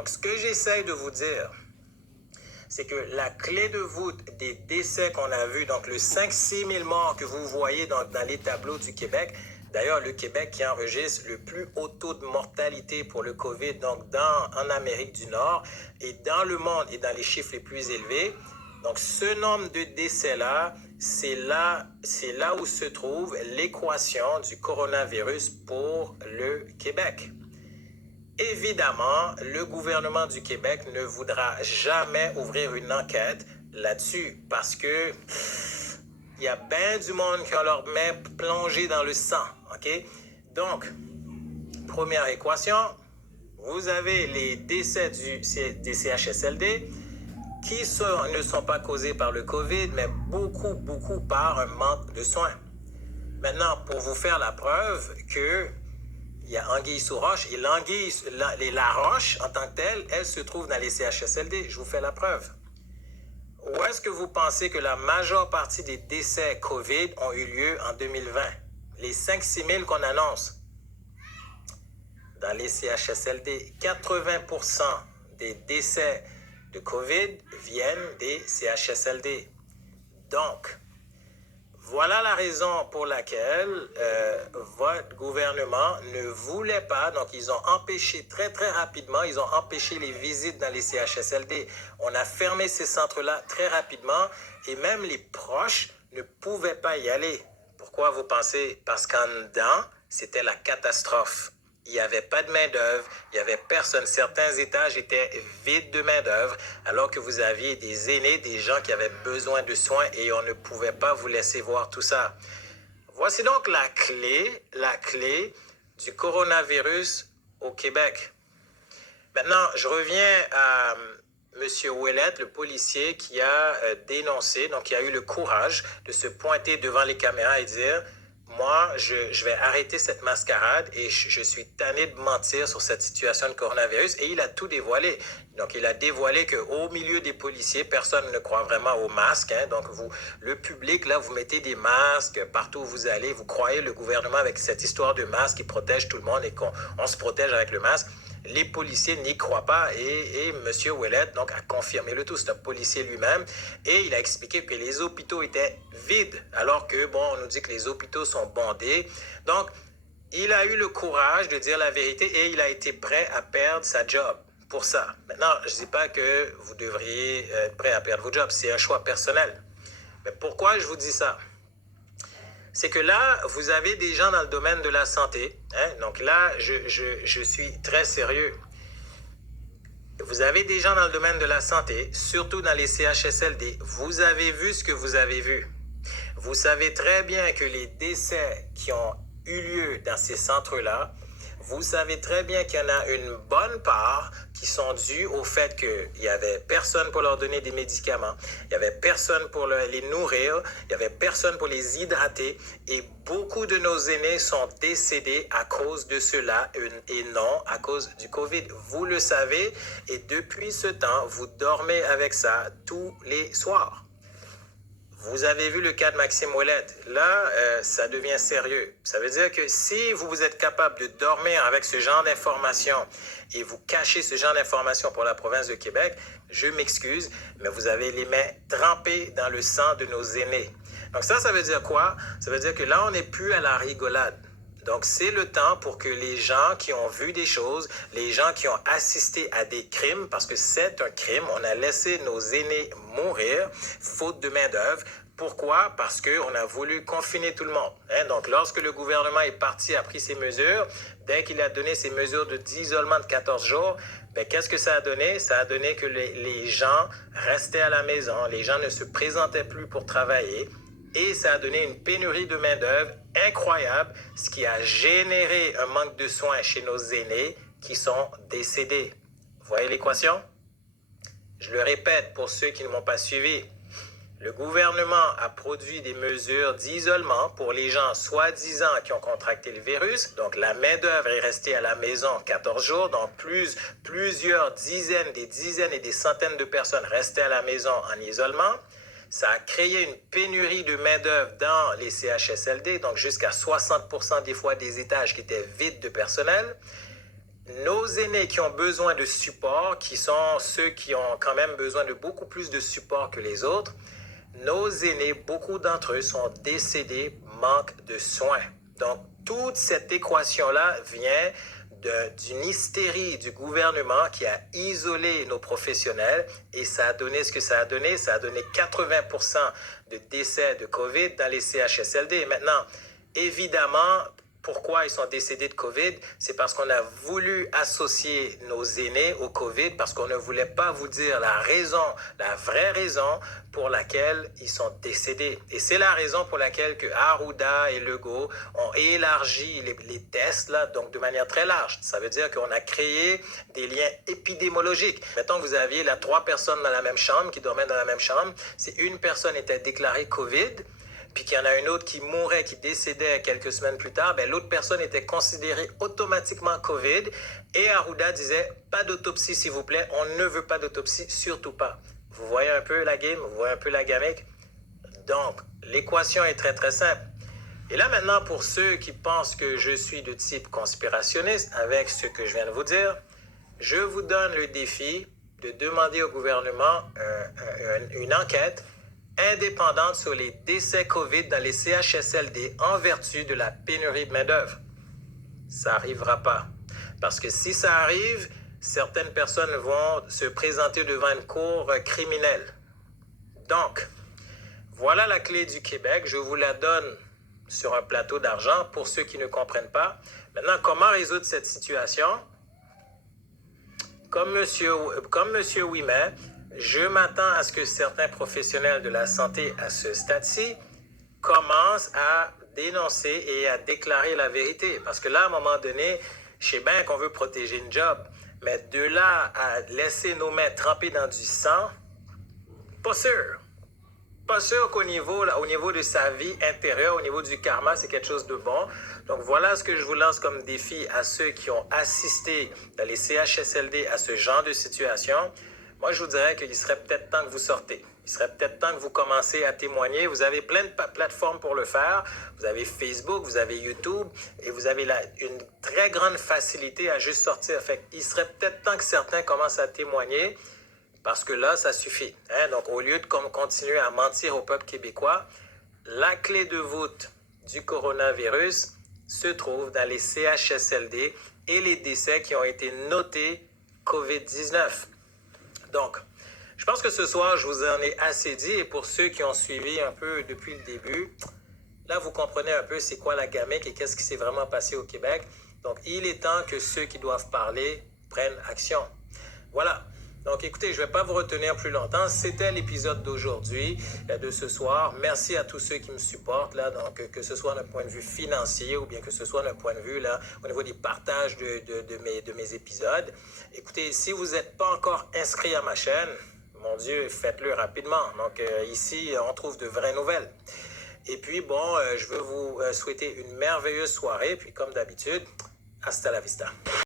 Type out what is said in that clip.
Donc, ce que j'essaye de vous dire, c'est que la clé de voûte des décès qu'on a vus, donc le 5-6 000 morts que vous voyez dans les tableaux du Québec, d'ailleurs, le Québec qui enregistre le plus haut taux de mortalité pour le COVID, donc en Amérique du Nord et dans le monde et dans les chiffres les plus élevés. Donc, ce nombre de décès-là, c'est là où se trouve l'équation du coronavirus pour le Québec. Évidemment, le gouvernement du Québec ne voudra jamais ouvrir une enquête là-dessus parce que il y a bien du monde qui ont leurs mains plongées dans le sang, ok? Donc, première équation, vous avez les décès des CHSLD qui ne sont pas causés par le COVID, mais beaucoup par un manque de soins. Maintenant, pour vous faire la preuve que il y a anguille sous roche et la roche en tant que telle, elle se trouve dans les CHSLD. Je vous fais la preuve. Où est-ce que vous pensez que la majeure partie des décès COVID ont eu lieu en 2020? Les 5-6 000 qu'on annonce dans les CHSLD, 80% des décès de COVID viennent des CHSLD. Donc, voilà la raison pour laquelle votre gouvernement ne voulait pas, donc ils ont empêché très rapidement, ils ont empêché les visites dans les CHSLD. On a fermé ces centres-là très rapidement et même les proches ne pouvaient pas y aller. Pourquoi vous pensez? Parce qu'en dedans, c'était la catastrophe. Il n'y avait pas de main-d'œuvre, il n'y avait personne. Certains étages étaient vides de main-d'œuvre, alors que vous aviez des aînés, des gens qui avaient besoin de soins et on ne pouvait pas vous laisser voir tout ça. Voici donc la clé du coronavirus au Québec. Maintenant, je reviens à M. Ouellet, le policier qui a dénoncé, donc qui a eu le courage de se pointer devant les caméras et dire moi, je vais arrêter cette mascarade et je suis tanné de mentir sur cette situation de coronavirus. Et il a tout dévoilé. Donc, il a dévoilé qu'au milieu des policiers, personne ne croit vraiment aux masques. Hein. Donc, le public, là, vous mettez des masques partout où vous allez. Vous croyez le gouvernement avec cette histoire de masque qui protège tout le monde et qu'on se protège avec le masque. Les policiers n'y croient pas et M. Ouellet donc, a confirmé le tout. C'est un policier lui-même et il a expliqué que les hôpitaux étaient vides alors que, bon, on nous dit que les hôpitaux sont bondés. Donc, il a eu le courage de dire la vérité et il a été prêt à perdre sa job pour ça. Maintenant, je ne dis pas que vous devriez être prêt à perdre votre job. C'est un choix personnel. Mais pourquoi je vous dis ça? C'est que là, vous avez des gens dans le domaine de la santé. Hein? Donc là, je suis très sérieux. Vous avez des gens dans le domaine de la santé, surtout dans les CHSLD. Vous avez vu ce que vous avez vu. Vous savez très bien que les décès qui ont eu lieu dans ces centres-là, vous savez très bien qu'il y en a une bonne part qui sont dus au fait qu'il n'y avait personne pour leur donner des médicaments, il n'y avait personne pour les nourrir, il n'y avait personne pour les hydrater et beaucoup de nos aînés sont décédés à cause de cela et non à cause du COVID. Vous le savez et depuis ce temps, vous dormez avec ça tous les soirs. Vous avez vu le cas de Maxime Ouellet. Là, ça devient sérieux. Ça veut dire que si vous êtes capable de dormir avec ce genre d'informations et vous cachez ce genre d'informations pour la province de Québec, je m'excuse, mais vous avez les mains trempées dans le sang de nos aînés. Donc ça veut dire quoi? Ça veut dire que là, on n'est plus à la rigolade. Donc, c'est le temps pour que les gens qui ont vu des choses, les gens qui ont assisté à des crimes, parce que c'est un crime, on a laissé nos aînés mourir, faute de main-d'œuvre. Pourquoi? Parce qu'on a voulu confiner tout le monde. Hein? Donc, lorsque le gouvernement est parti, a pris ses mesures, dès qu'il a donné ses mesures d'isolement de 14 jours, ben, qu'est-ce que ça a donné? Ça a donné que les gens restaient à la maison, les gens ne se présentaient plus pour travailler. Et ça a donné une pénurie de main-d'œuvre incroyable, ce qui a généré un manque de soins chez nos aînés qui sont décédés. Vous voyez l'équation? Je le répète pour ceux qui ne m'ont pas suivi. Le gouvernement a produit des mesures d'isolement pour les gens soi-disant qui ont contracté le virus. Donc, la main-d'œuvre est restée à la maison 14 jours. Donc, plusieurs dizaines, des dizaines et des centaines de personnes restaient à la maison en isolement. Ça a créé une pénurie de main-d'œuvre dans les CHSLD, donc jusqu'à 60% des fois des étages qui étaient vides de personnel. nos aînés qui ont besoin de support, qui sont ceux qui ont quand même besoin de beaucoup plus de support que les autres, nos aînés, beaucoup d'entre eux sont décédés, manquent de soins. Donc, toute cette équation-là vient d'une hystérie du gouvernement qui a isolé nos professionnels et ça a donné ce que ça a donné. Ça a donné 80% de décès de COVID dans les CHSLD. Maintenant, évidemment, pourquoi ils sont décédés de COVID? C'est parce qu'on a voulu associer nos aînés au COVID parce qu'on ne voulait pas vous dire la raison, la vraie raison pour laquelle ils sont décédés. Et c'est la raison pour laquelle que Arruda et Legault ont élargi les tests là, donc de manière très large. Ça veut dire qu'on a créé des liens épidémiologiques. Mettons que vous aviez là 3 personnes dans la même chambre qui dormaient dans la même chambre. Si une personne était déclarée COVID, puis qu'il y en a une autre qui mourait, qui décédait quelques semaines plus tard, ben l'autre personne était considérée automatiquement COVID et Arruda disait « Pas d'autopsie, s'il vous plaît, on ne veut pas d'autopsie, surtout pas. » Vous voyez un peu la game, vous voyez un peu la gamique? Donc, l'équation est très, très simple. Et là, maintenant, pour ceux qui pensent que je suis de type conspirationniste, avec ce que je viens de vous dire, je vous donne le défi de demander au gouvernement une enquête indépendante sur les décès COVID dans les CHSLD en vertu de la pénurie de main-d'œuvre. Ça n'arrivera pas. Parce que si ça arrive, certaines personnes vont se présenter devant une cour criminelle. Donc, voilà la clé du Québec. Je vous la donne sur un plateau d'argent pour ceux qui ne comprennent pas. Maintenant, comment résoudre cette situation? Comme Monsieur Ouimet, je m'attends à ce que certains professionnels de la santé à ce stade-ci commencent à dénoncer et à déclarer la vérité. Parce que là, à un moment donné, je sais bien qu'on veut protéger une job, mais de là à laisser nos mains trempées dans du sang, pas sûr. Pas sûr qu'au niveau de sa vie intérieure, au niveau du karma, c'est quelque chose de bon. Donc voilà ce que je vous lance comme défi à ceux qui ont assisté dans les CHSLD à ce genre de situation. Moi, je vous dirais qu'il serait peut-être temps que vous sortez. Il serait peut-être temps que vous commencez à témoigner. Vous avez plein de plateformes pour le faire. Vous avez Facebook, vous avez YouTube et vous avez une très grande facilité à juste sortir. Fait qu'il serait peut-être temps que certains commencent à témoigner. Parce que là, ça suffit. Donc, au lieu de continuer à mentir au peuple québécois, la clé de voûte du coronavirus se trouve dans les CHSLD et les décès qui ont été notés COVID-19. Donc, je pense que ce soir, je vous en ai assez dit. Et pour ceux qui ont suivi un peu depuis le début, là, vous comprenez un peu c'est quoi la gamique et qu'est-ce qui s'est vraiment passé au Québec. Donc, il est temps que ceux qui doivent parler prennent action. Voilà. Donc, écoutez, je ne vais pas vous retenir plus longtemps. C'était l'épisode d'aujourd'hui, de ce soir. Merci à tous ceux qui me supportent, là, donc, que ce soit d'un point de vue financier ou bien que ce soit d'un point de vue, là, au niveau des partages de mes épisodes. Écoutez, si vous n'êtes pas encore inscrit à ma chaîne, mon Dieu, faites-le rapidement. Donc, ici, on trouve de vraies nouvelles. Et puis, bon, je veux vous souhaiter une merveilleuse soirée. Puis, comme d'habitude, hasta la vista.